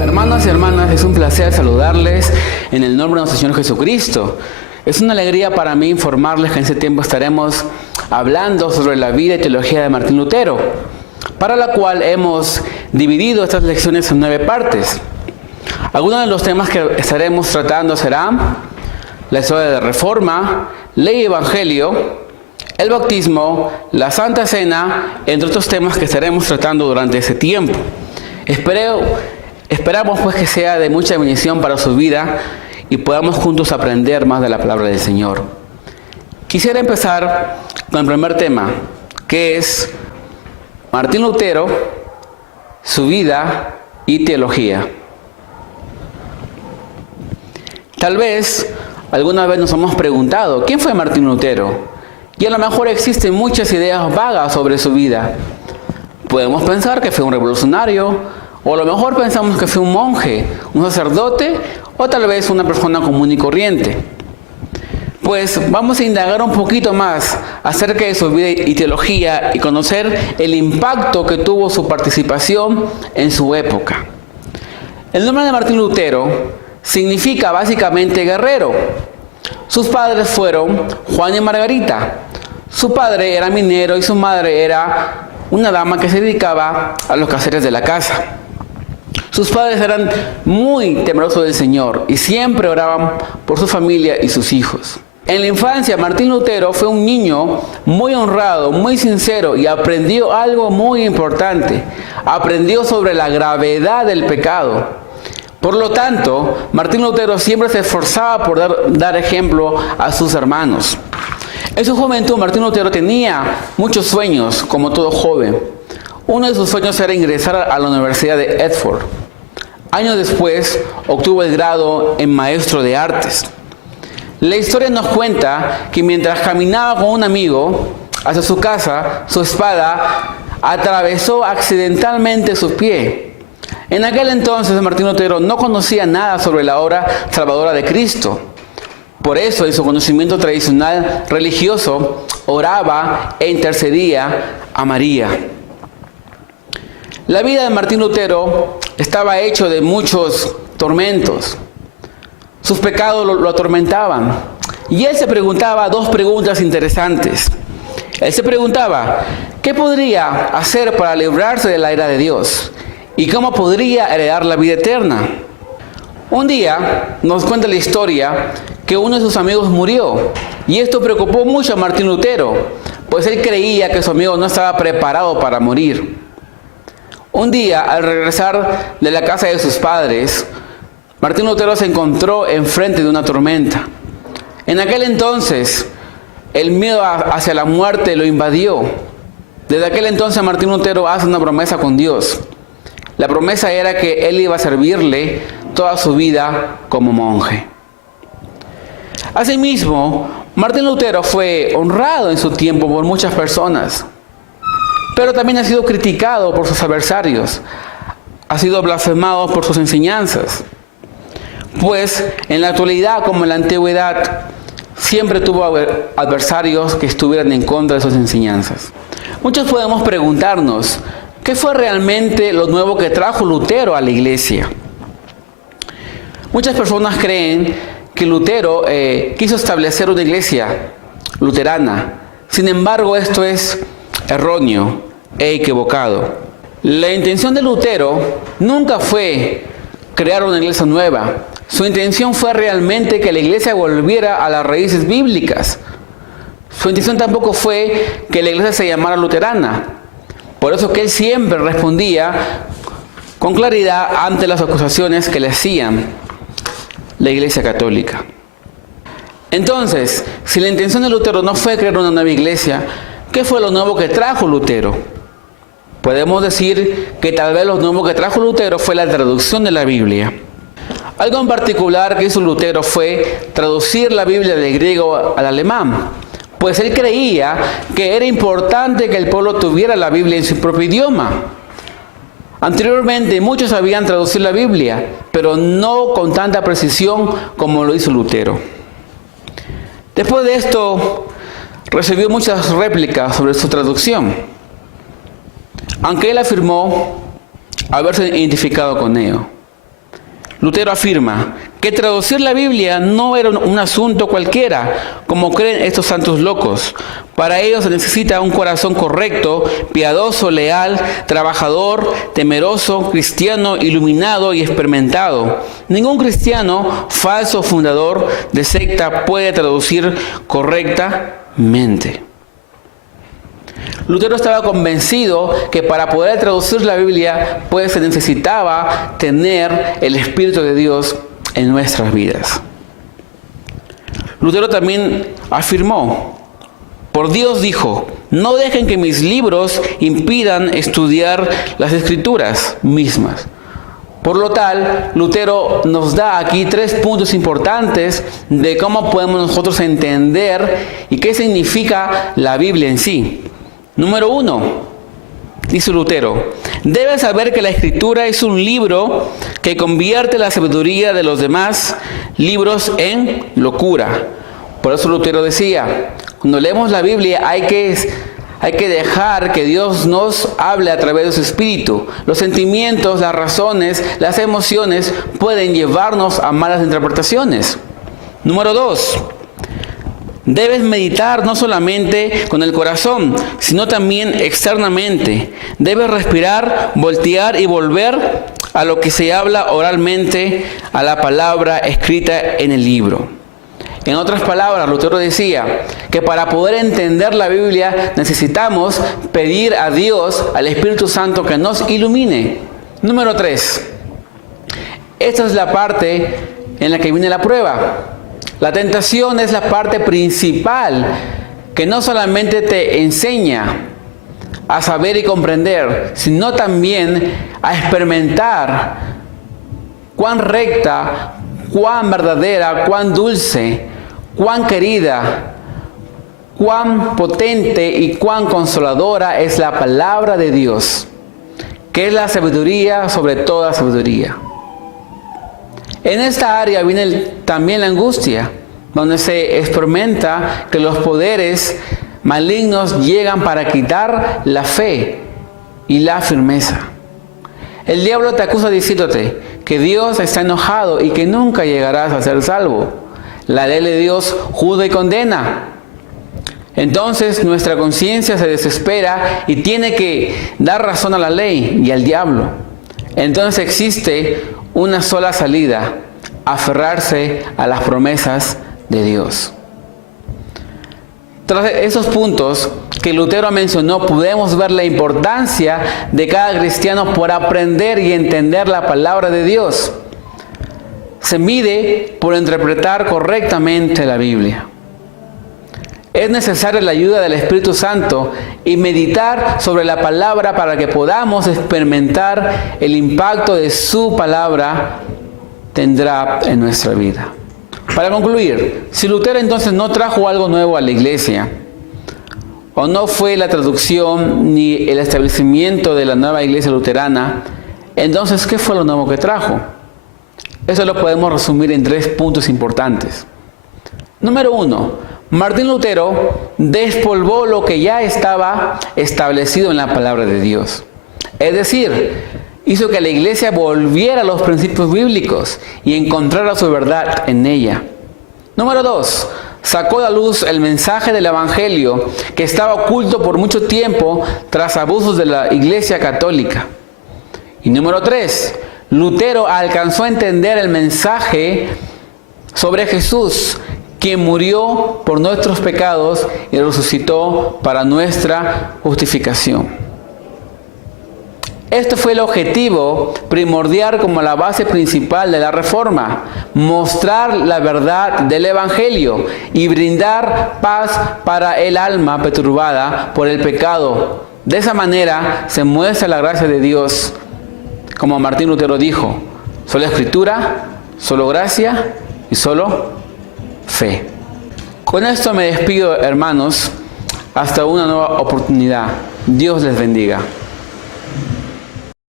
Hermanos y hermanas, es un placer saludarles en el nombre de nuestro Señor Jesucristo. Es una alegría para mí informarles que en este tiempo estaremos hablando sobre la vida y teología de Martín Lutero, para la cual hemos dividido estas lecciones en 9 partes. Algunos de los temas que estaremos tratando serán la historia de la Reforma, ley y evangelio, el bautismo, la Santa Cena, entre otros temas que estaremos tratando durante ese tiempo. Esperamos pues que sea de mucha bendición para su vida y podamos juntos aprender más de la palabra del Señor. Quisiera empezar con el primer tema, que es Martín Lutero, su vida y teología. Tal vez alguna vez nos hemos preguntado, ¿quién fue Martín Lutero? Y a lo mejor existen muchas ideas vagas sobre su vida. Podemos pensar que fue un revolucionario, o a lo mejor pensamos que fue un monje, un sacerdote, o tal vez una persona común y corriente. Pues vamos a indagar un poquito más acerca de su vida y teología y conocer el impacto que tuvo su participación en su época. El nombre de Martín Lutero significa básicamente guerrero. Sus padres fueron Juan y Margarita. Su padre era minero y su madre era una dama que se dedicaba a los quehaceres de la casa. Sus padres eran muy temerosos del Señor y siempre oraban por su familia y sus hijos. En la infancia, Martín Lutero fue un niño muy honrado, muy sincero y aprendió algo muy importante. Aprendió sobre la gravedad del pecado. Por lo tanto, Martín Lutero siempre se esforzaba por dar ejemplo a sus hermanos. En su juventud, Martín Lutero tenía muchos sueños, como todo joven. Uno de sus sueños era ingresar a la Universidad de Oxford. Años después, obtuvo el grado en maestro de artes. La historia nos cuenta que mientras caminaba con un amigo hacia su casa, su espada atravesó accidentalmente su pie. En aquel entonces, Martín Lutero no conocía nada sobre la obra salvadora de Cristo. Por eso, en su conocimiento tradicional religioso, oraba e intercedía a María. La vida de Martín Lutero estaba hecho de muchos tormentos. Sus pecados lo atormentaban. Y él se preguntaba 2 preguntas interesantes. Él se preguntaba, ¿qué podría hacer para librarse de la ira de Dios? ¿Y cómo podría heredar la vida eterna? Un día nos cuenta la historia que uno de sus amigos murió. Y esto preocupó mucho a Martín Lutero, pues él creía que su amigo no estaba preparado para morir. Un día, al regresar de la casa de sus padres, Martín Lutero se encontró enfrente de una tormenta. En aquel entonces, el miedo hacia la muerte lo invadió. Desde aquel entonces, Martín Lutero hace una promesa con Dios. La promesa era que él iba a servirle toda su vida como monje. Asimismo, Martín Lutero fue honrado en su tiempo por muchas personas, pero también ha sido criticado por sus adversarios, ha sido blasfemado por sus enseñanzas. Pues en la actualidad como en la antigüedad, siempre tuvo adversarios que estuvieran en contra de sus enseñanzas. Muchos podemos preguntarnos, ¿qué fue realmente lo nuevo que trajo Lutero a la iglesia? Muchas personas creen que Lutero quiso establecer una iglesia luterana. Sin embargo, esto es erróneo e equivocado. La intención de Lutero nunca fue crear una iglesia nueva. Su intención fue realmente que la iglesia volviera a las raíces bíblicas. Su intención tampoco fue que la iglesia se llamara luterana. Por eso que él siempre respondía con claridad ante las acusaciones que le hacían la iglesia católica. Entonces, si la intención de Lutero no fue crear una nueva iglesia, ¿qué fue lo nuevo que trajo Lutero? Podemos decir que tal vez lo nuevo que trajo Lutero fue la traducción de la Biblia. Algo en particular que hizo Lutero fue traducir la Biblia del griego al alemán, pues él creía que era importante que el pueblo tuviera la Biblia en su propio idioma. Anteriormente muchos sabían traducir la Biblia, pero no con tanta precisión como lo hizo Lutero. Después de esto, recibió muchas réplicas sobre su traducción, aunque él afirmó haberse identificado con ello. Lutero afirma que traducir la Biblia no era un asunto cualquiera, como creen estos santos locos. Para ello se necesita un corazón correcto, piadoso, leal, trabajador, temeroso, cristiano, iluminado y experimentado. Ningún cristiano, falso fundador de secta, puede traducir correctamente. Lutero estaba convencido que para poder traducir la Biblia, pues se necesitaba tener el Espíritu de Dios en nuestras vidas. Lutero también afirmó: por Dios dijo, no dejen que mis libros impidan estudiar las Escrituras mismas. Por lo tal, Lutero nos da aquí 3 puntos importantes de cómo podemos nosotros entender y qué significa la Biblia en sí. Número 1, dice Lutero, debes saber que la Escritura es un libro que convierte la sabiduría de los demás libros en locura. Por eso Lutero decía, cuando leemos la Biblia hay que dejar que Dios nos hable a través de su Espíritu. Los sentimientos, las razones, las emociones pueden llevarnos a malas interpretaciones. Número 2, debes meditar no solamente con el corazón, sino también externamente. Debes respirar, voltear y volver a lo que se habla oralmente, a la palabra escrita en el libro. En otras palabras, Lutero decía que para poder entender la Biblia necesitamos pedir a Dios, al Espíritu Santo, que nos ilumine. Número 3. Esta es la parte en la que viene la prueba. La tentación es la parte principal que no solamente te enseña a saber y comprender, sino también a experimentar cuán recta, cuán verdadera, cuán dulce, cuán querida, cuán potente y cuán consoladora es la palabra de Dios, que es la sabiduría sobre toda sabiduría. En esta área viene también la angustia, donde se experimenta que los poderes malignos llegan para quitar la fe y la firmeza. El diablo te acusa diciéndote que Dios está enojado y que nunca llegarás a ser salvo. La ley de Dios juzga y condena. Entonces nuestra conciencia se desespera y tiene que dar razón a la ley y al diablo. Entonces existe una sola salida: aferrarse a las promesas de Dios. Tras esos puntos que Lutero mencionó, podemos ver la importancia de cada cristiano por aprender y entender la palabra de Dios. Se mide por interpretar correctamente la Biblia. Es necesaria la ayuda del Espíritu Santo y meditar sobre la palabra para que podamos experimentar el impacto de su palabra tendrá en nuestra vida. Para concluir, si Lutero entonces no trajo algo nuevo a la iglesia, o no fue la traducción ni el establecimiento de la nueva iglesia luterana, entonces ¿qué fue lo nuevo que trajo? Eso lo podemos resumir en 3 puntos importantes. Número 1, Martín Lutero despolvó lo que ya estaba establecido en la palabra de Dios. Es decir, hizo que la iglesia volviera a los principios bíblicos y encontrara su verdad en ella. Número 2, sacó a la luz el mensaje del Evangelio que estaba oculto por mucho tiempo tras abusos de la Iglesia Católica. Y número 3, Lutero alcanzó a entender el mensaje sobre Jesús, quien murió por nuestros pecados y resucitó para nuestra justificación. Esto fue el objetivo primordial como la base principal de la Reforma: mostrar la verdad del Evangelio y brindar paz para el alma perturbada por el pecado. De esa manera se muestra la gracia de Dios, como Martín Lutero dijo: solo Escritura, solo gracia y solo fe. Con esto me despido, hermanos, hasta una nueva oportunidad. Dios les bendiga.